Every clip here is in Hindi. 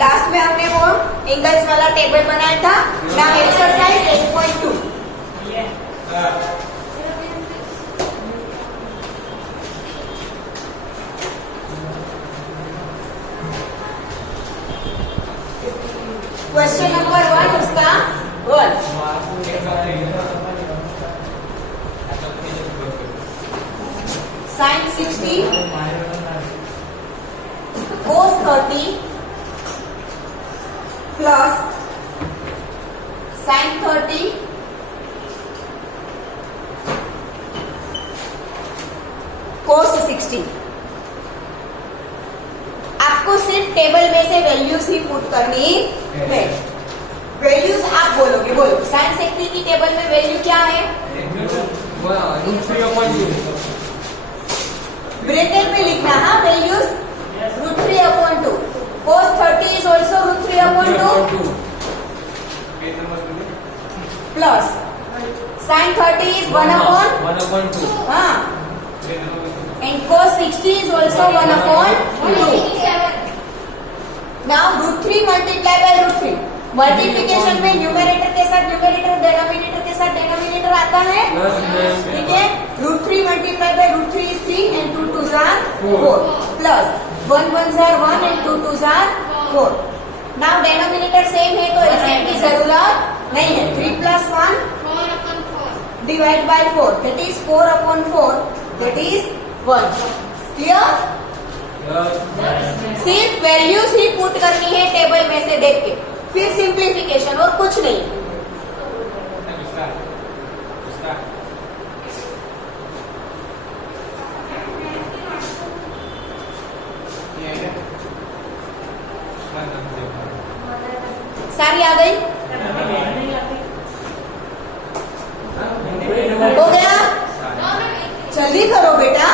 लास्ट में हमने वो एंगल्स वाला टेबल बनाया था। Now exercise 8.2। क्वेश्चन नंबर 1 उसका 1 sin 60 cos 30 plus sin 30 cos 60। आपको सिर्फ टेबल में से वैल्यूज ही पुट करनी है। वैल्यूज आप बोलोगे, बोलो। sin 60 की टेबल में वैल्यू क्या है? ब्रैकेट में लिखना। हाँ, values √3/2। cos 30 is also √3/2 plus sin 30 is 1/2। हाँ, and cos 60 is also 1/2। Now √3 multiply by √3। Multiplication में न्यूमरेटर के साथ न्यूमरेटर, डेनोमिनेटर के साथ डेनोमिनेटर आता है। ठीक है, √3 multiply by √3 is 3 and 2 2s are 4 plus 1 1s are 1 and 2 2s are 4। Now denominator same है तो एसएम की जरूरत नहीं है। 3 plus 1 divide by 4 that is 4/4 that is 1। Clear? सिर्फ वैल्यूज ही पुट करनी है टेबल में से देख के, फिर सिंप्लीफिकेशन और कुछ नहीं। सारी आ गई? हो गया? जल्दी करो बेटा।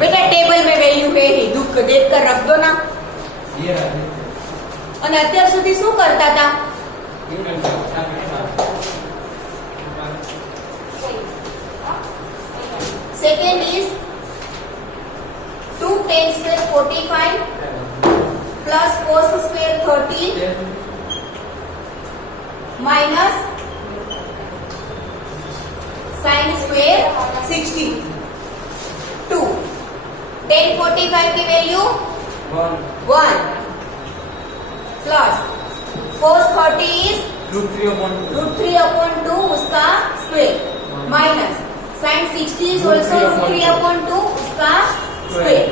बेटा टेबल में વેલ્યુ है ही, દુઃખ દેખ કર રખ દો ના। અને અત્યાર સુધી શું કરતા હતા? Second is 2 10 square 45 plus cos square 30 minus sin square 60। 2 10 45 की वैल्यू 1 प्लस cos 30 is √3/2 उसका square minus sin 60 is also √3/2 उसका square.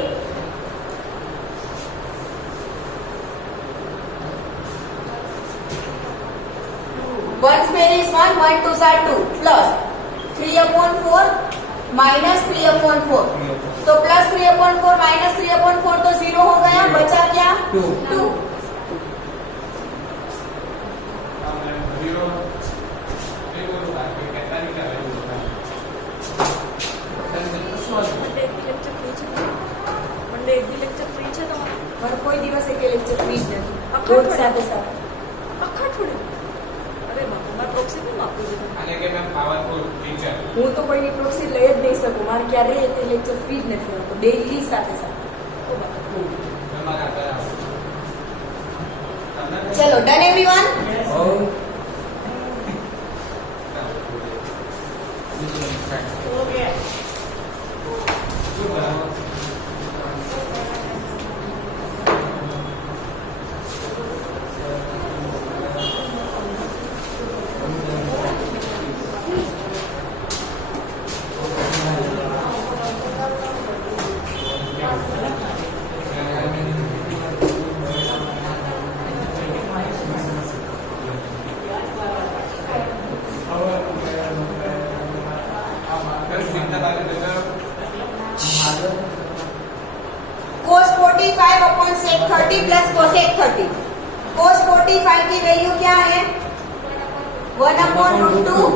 One square is 1 1 2s are 2 plus 3/4 minus 3/4 तो प्लस 3/4 माइनस 3/4 तो 0 हो गया, बचा क्या? 2। કોઈ દિવસ એક લેક્ચર ફ્રી જ નથી, રોજ સાથે સાથે આખા થોડે। અરે બાપા, મારે પ્રોક્સી કેમ આપું છું? આને કે મેમ પાવરફુલ ટીચર હું તો કોઈની પ્રોક્સી લઈ જ નહીં શકું। મારે ક્યારેય એક લેક્ચર ફ્રી જ નથી હોતો, ડેઈલી સાથે સાથે। ચલો, ડન એવરીવન? हो गया। cos 45 upon sec 30 plus cosec 30। cos 45 की वैल्यू क्या है? 1/√2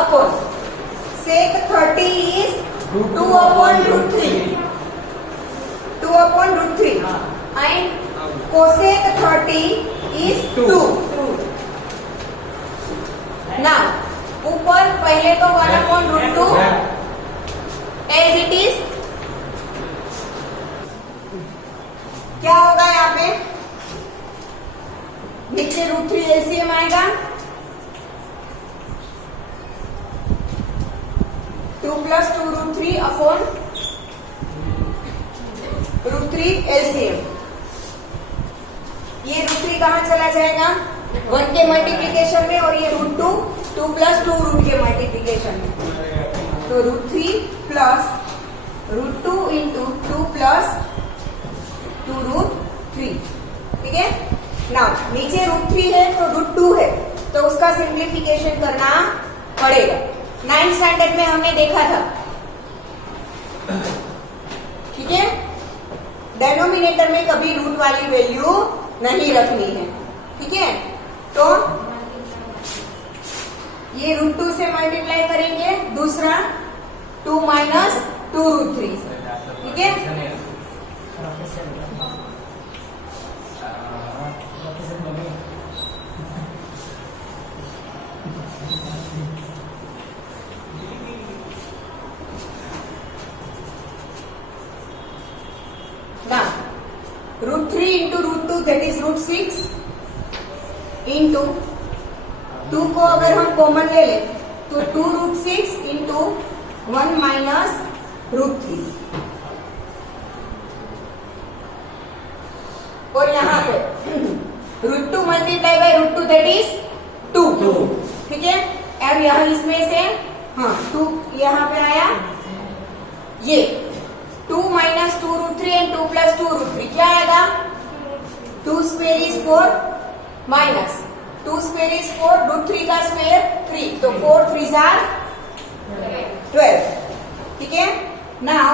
upon sec 30 30 is 2 upon root 3. 2 upon root 3. And cosec 30 is 2. Now, ऊपर पहले तो 1 upon root 2 as it is. क्या होगा यहाँ पे? नीचे रूट 3 एलसीएम आएगा, 2 plus 2 root 3 upon root 3 LCM. ये रूट 3 कहाँ चला जाएगा? 1 के मल्टीप्लीकेशन में, और ये रूट 2 2 plus 2 रूट के मल्टीप्लीकेशन में. तो root 3 plus root 2 into 2 plus 2 root 3. ठीक है. नाउ नीचे रूट 3 है तो रूट 2 है, तो उसका सिंप्लीफिकेशन करना पड़ेगा. 9th स्टैंडर्ड में हमने देखा था. ठीक है. डेनोमिनेटर में कभी रूट वाली वैल्यू नहीं रखनी है. ठीक है. तो ये रूट 2 से मल्टीप्लाई करेंगे, दूसरा 2 माइनस 2 रूट 3. ठीक है. Root 3 into root 2 that is root 6 into 2 को अगर हम कॉमन ले लें तो 2 रूट 6 इंटू 1 माइनस रूट 3. और यहाँ पे root 2 multiply by root 2 that is 2. ठीक है. अब यहाँ इसमें से 2 यहाँ पे आया, ये 2 minus 2 root 3 and 2 plus 2 root 3 क्या आएगा? 2 square is 4 minus 2 square is 4, root 3 का स्क्वेयर 3, तो 4 3 आर 12. ठीक है. नाउ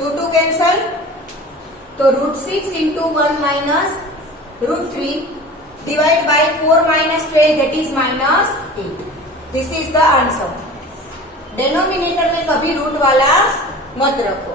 2 कैंसल, तो root 6 into 1 minus root 3 divide by 4 minus 12 that is minus 8. This is the answer. Denominator में कभी रूट वाला मत रखो.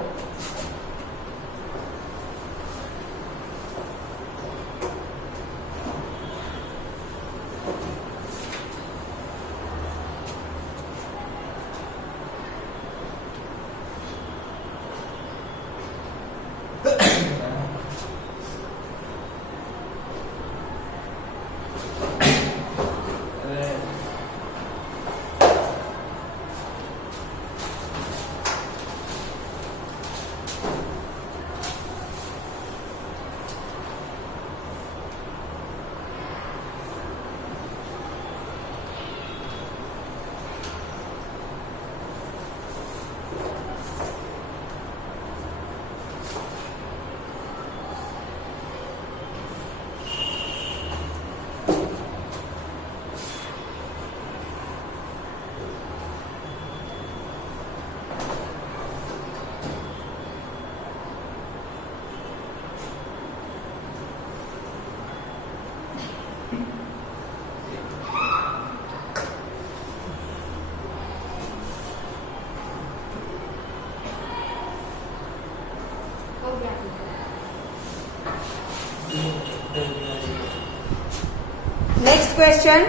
Next question.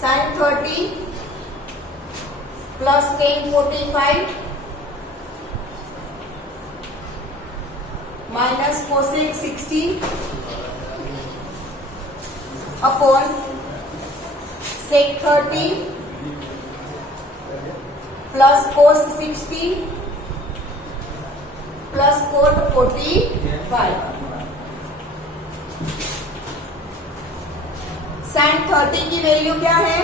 Sin 30 plus tan 45 minus cosec 60 upon sec 30 plus cos 60 plus cot 45. sin 30 की वैल्यू क्या है?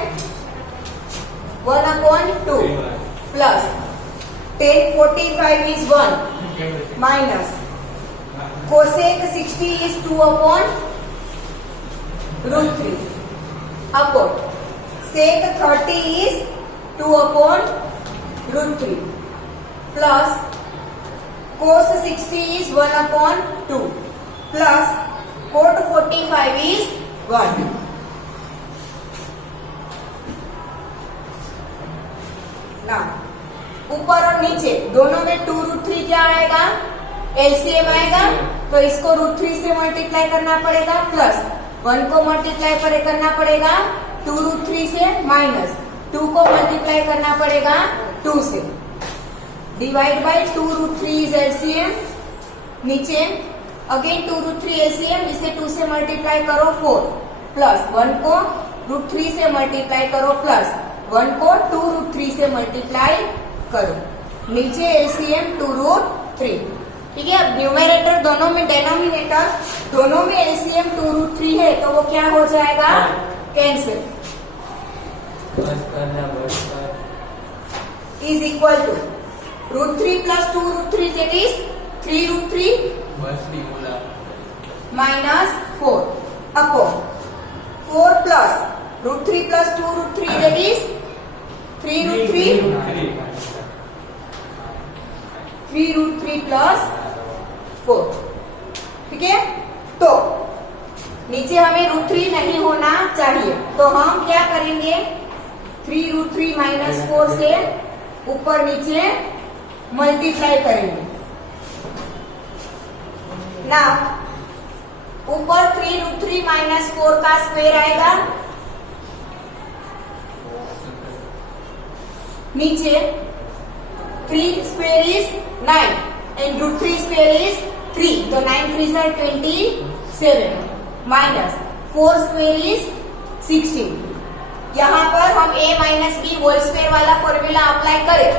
1/2 plus tan 45 is 1 minus cosec 60 is 2/√3 upon sec 30 is 2 upon root 3 plus cos 60 is 1 upon 2 plus cot 45 is 1. ना ऊपर और नीचे दोनों में 2 रूट 3 क्या आएगा? एलसीएम आएगा, तो इसको रूट 3 से मल्टीप्लाई करना पड़ेगा प्लस 1 को मल्टीप्लाई करना पड़ेगा 2 रूट 3 से माइनस 2 को मल्टीप्लाई करना पड़ेगा 2 से divide by 2 root 3 is LCM. नीचे अगेन 2 रूट 3 एलसीएम, इसे 2 से मल्टीप्लाई करो 4 प्लस 1 को रूट 3 से मल्टीप्लाई करो प्लस 1 को 2 रूट 3 से मल्टीप्लाई करो. नीचे एलसीएम 2 रूट 3. ठीक है. अब न्यूमेरेटर दोनों में, डेनोमिनेटर दोनों में एलसीएम 2 रूट 3 है, तो वो क्या हो जाएगा? Cancel. Is equal to root 3 plus 2 root 3 that is 3 root 3 minus 4 upon 4 plus root 3 plus 2 root 3 that is 3 root 3 plus 4. ठीक है. तो नीचे हमें रूट 3 नहीं होना चाहिए, तो हम क्या करेंगे? 3 रूट 3 माइनस 4 से ऊपर नीचे मल्टीप्लाई करेंगे ना. ऊपर 3 रूट 3 माइनस 4 का स्क्वायर आएगा, नीचे 3 square is 9 and root 3 square is 3, तो 9 3 are 27 माइनस 4 स्क्वायर इज 16. यहाँ पर हम a minus B whole square वाला फॉर्मूला अप्लाई करें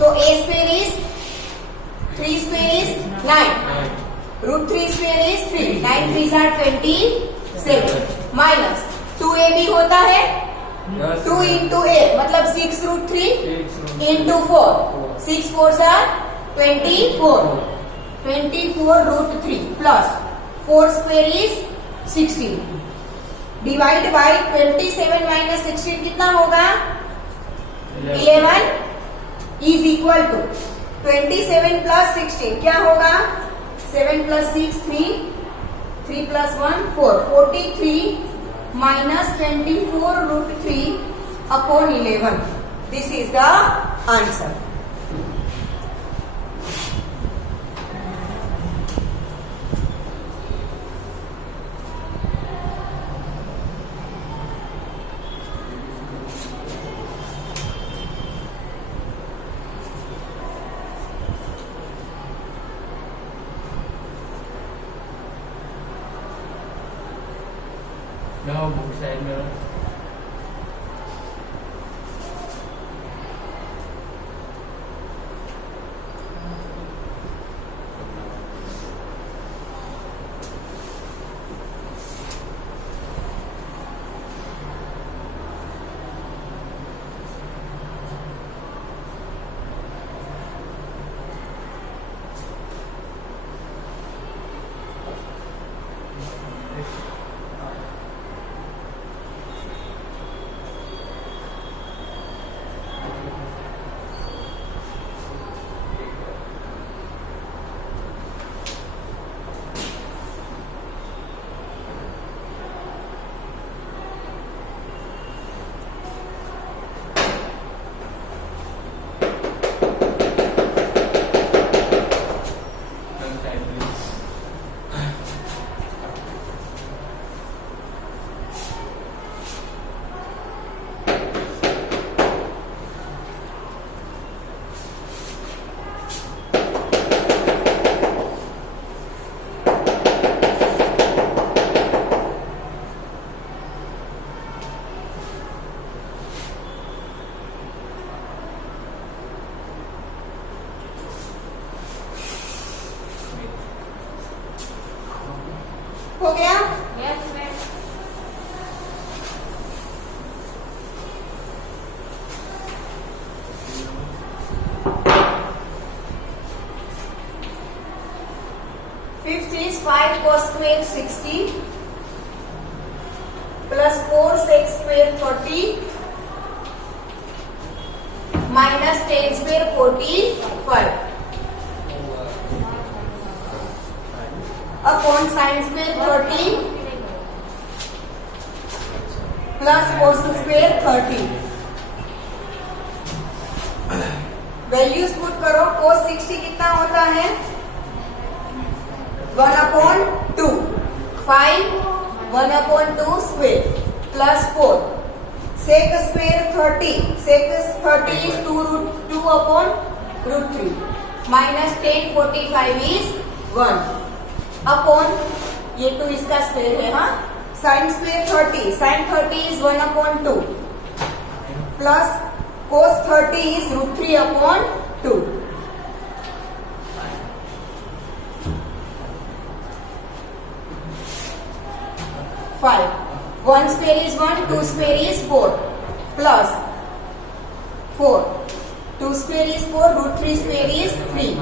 तो a square is 3 square is 9, root 3 square is 3, 9 3 are 27 minus 2ab होता है 2 into a मतलब 6 root 3 into 4, 6 4s are 24 root 3 plus 4 square is 16 divide by 27 minus 16 कितना होगा? 11 इज इक्वल टू 27 प्लस 16 क्या होगा? 7 plus 6 3, 3 plus 1 4, 43 minus 24 root 3 upon 11. This is the answer. No, buku saya no. हो गया? Yes ma'am. Fifth is 5 cos square 60 plus 4 4x square 30 minus 10 square 45 upon sin square 30 plus cos square 30. Values put करो. cos 60 कितना होता है 1/2 5 1/2 square plus 4 sec square 30 is 2/√3 minus 10 45 is 1 upon ये 2 इसका स्क्वेयर है. हाँ, sin square 30 sin 30 is 1/2 plus cos 30 is √3/2. 5 1 square is 1 2 square is 4 plus 4 2 square is 4 √3 square is 3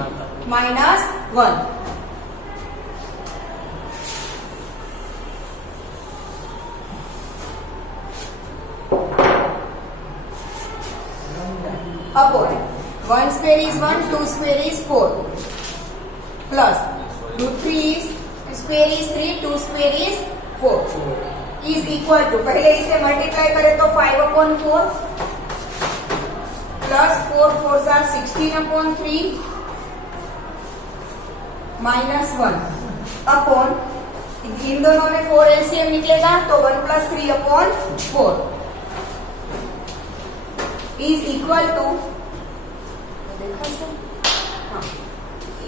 minus 1. Upon 1 square is 1 2 square is 4 plus √3 is square is 3 2 square is 4 is equal to पहले इसे मल्टीप्लाई करें तो 5/4 plus 4 4s are 16/3 minus 1 upon इन दोनों में 4 एलसीएम निकलेगा तो 1 + 3/4 इज इक्वल टू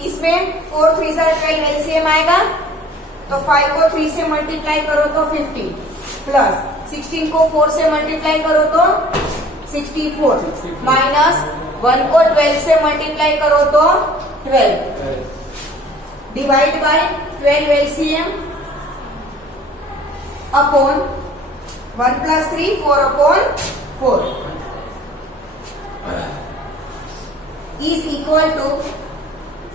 इसमें 4 3s are 12 एलसीएम आएगा तो 5 को 3 से मल्टीप्लाई करो तो 50 प्लस 16 को 4 से मल्टीप्लाई करो तो 64 माइनस 1 को 12 से मल्टीप्लाई करो तो 12 divide by 12 LCM upon 1 + 3 4/4 is equal to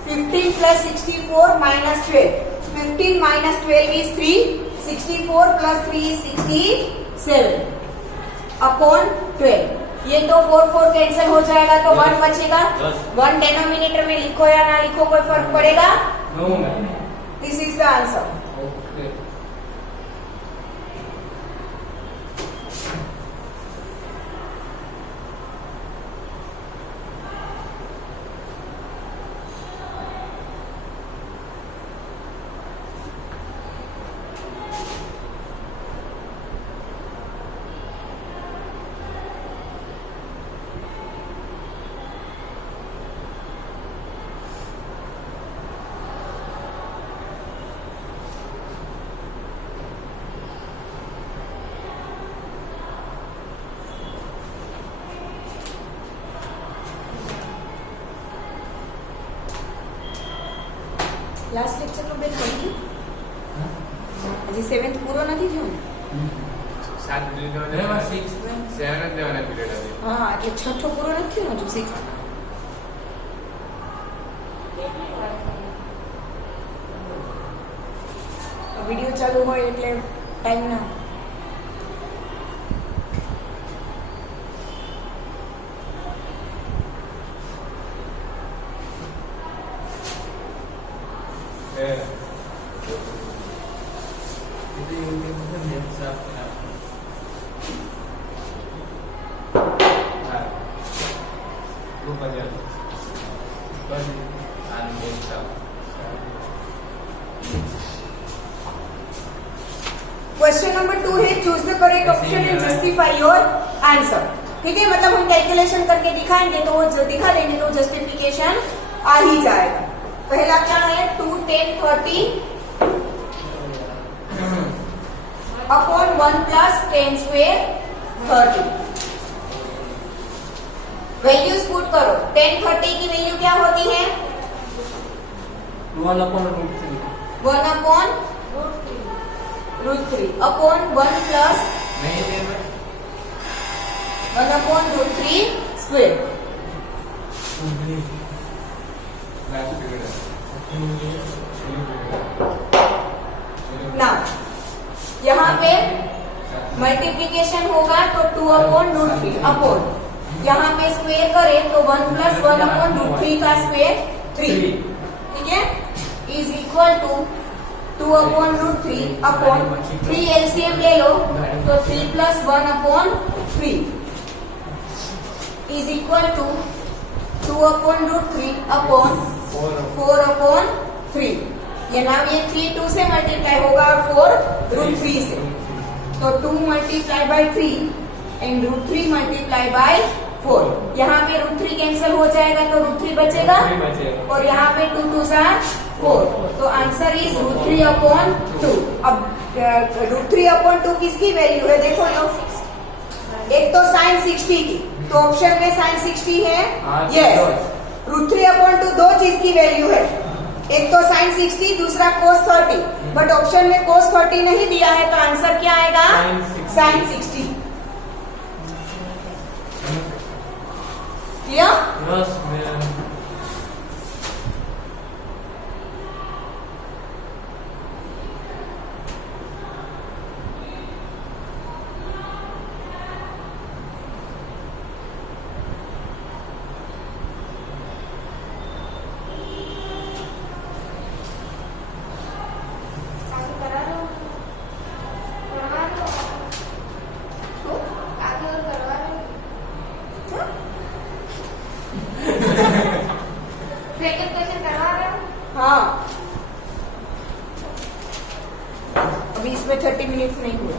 15 plus 64 minus 12. 15 minus 12 is 3. 64 plus 3 is 67 upon 12. ये तो 4 4 कैंसिल हो जाएगा तो 1 बचेगा. 1 डेनोमिनेटर में लिखो या ना लिखो कोई फर्क पड़ेगा? No ma'am. This is the answer. Okay. Last લેક્ચરનો બેલ પડી ગયું હજી 7th પૂરો નથી થયો ને 7 પીરિયડ દેવાના 6 ને 7 દેવાના પીરિયડ હતી. હા એટલે 6થો પૂરો નથી થયો હજુ 6th વિડિયો ચાલુ હોય એટલે ટાઈમ ના क्वेश्चन नंबर 2 है choose the correct option and justify your answer. ठीक है, मतलब हम कैलकुलेशन करके दिखाएंगे तो वो दिखा देंगे तो जस्टिफिकेशन आ ही जाएगा. पहला क्या है 2 10 30 upon 1 plus 10 square 30. Values put करो. 10 30 की वैल्यू क्या होती है 1/√3 अपॉन 1 प्लस 1/√3 स्क्वायर. ना यहाँ पे मल्टीप्लीकेशन होगा तो 2 अपॉन रूट 3 अपॉन, यहाँ पे स्क्वेयर करें तो 1 प्लस 1 अपॉन रूट 3 का स्क्वेयर 3, ठीक है, is equal to 2 upon root 3 upon 3 एलसीएम ले लो तो 3 plus 1 upon 3 is equal to 2 upon root 3 upon 4 upon 3। ये नाम ये 3 2 से मल्टीप्लाई होगा और 4 रूट 3 से, तो 2 multiply by 3 and root 3 multiply by 4। यहाँ पे रूट 3 कैंसिल हो जाएगा तो रूट 3 बचेगा और यहाँ पे 2 2 4, तो आंसर इज रूट 3 अपॉन 2। अब रूट 3 अपॉन 2 किसकी वैल्यू है देखो लो, एक तो साइन 60 की, तो ऑप्शन में साइन 60 है, यस। रूट 3 अपॉन 2 दो चीज की वैल्यू है, एक तो साइन 60 दूसरा कोस 30, बट ऑप्शन में कोस 30 नहीं दिया है तो आंसर क्या आएगा, साइन 60। क्लियर? हाँ, अभी इसमें 30 मिनट्स नहीं हुए।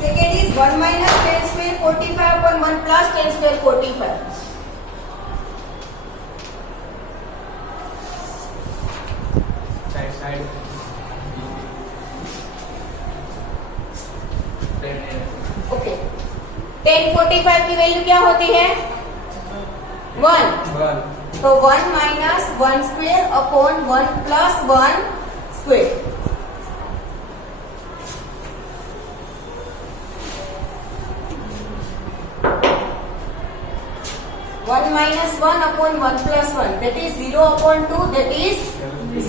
Second is 1 minus 10 square 45 upon 1 plus 10 square 45। Okay, 10 45 की वैल्यू क्या होती है, 1, तो 1 minus 1 square upon 1 plus 1 square. One minus 1 upon 1 plus 1 that is 0 upon 2 that is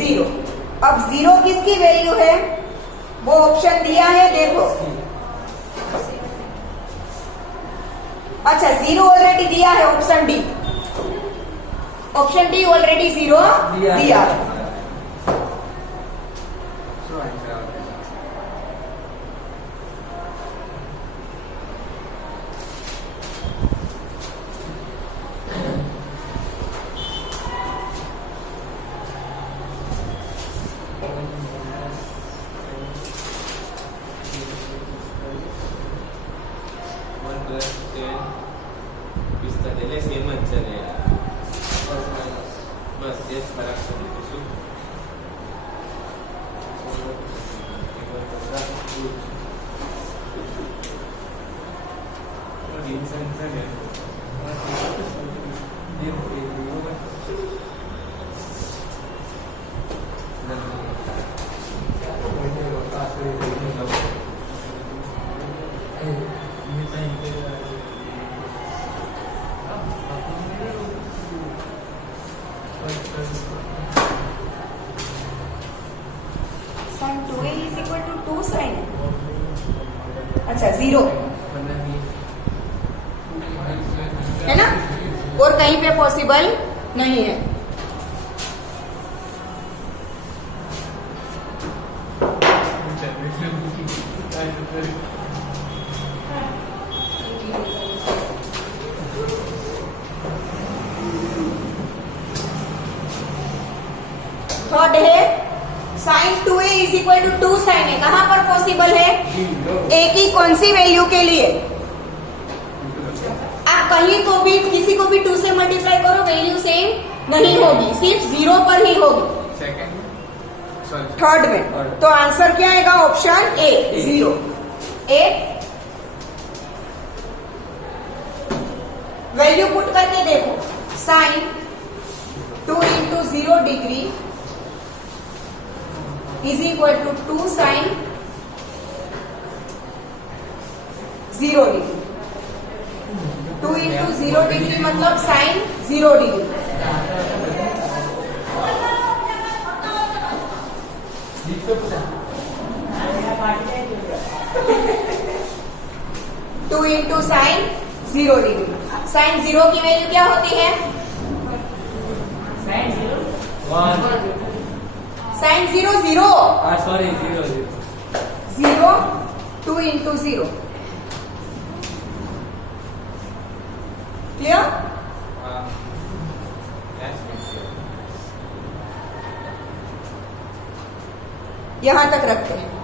0। अब 0 किसकी वैल्यू है, वो ऑप्शन दिया है देखो, अच्छा 0 ऑलरेडी दिया है, option D, option D already 0 दिया है। Sine 2a is equal to 2 sine, अच्छा 0 है ना, और कहीं पे पॉसिबल नहीं है। थर्ड है sine 2a is equal to 2 sine A, कहां पर पॉसिबल है, ए की कौन सी वैल्यू के लिए, आप कहीं को भी किसी को भी 2 से मल्टीप्लाई करो वैल्यू सेम नहीं होगी, सिर्फ 0 पर ही होगी। थर्ड में तो आंसर क्या आएगा, option A 0। A value put करके देखो, sine 2 into 0 degree is equal to 2 sine 0 degree. 2 into 0 degree मतलब sine 0 degree. Two into sine 0 degree. Sine 0 की वैल्यू क्या होती है? Sine 0 0 sorry 0 0 2 into 0। क्लियर? यहां तक रखते हैं।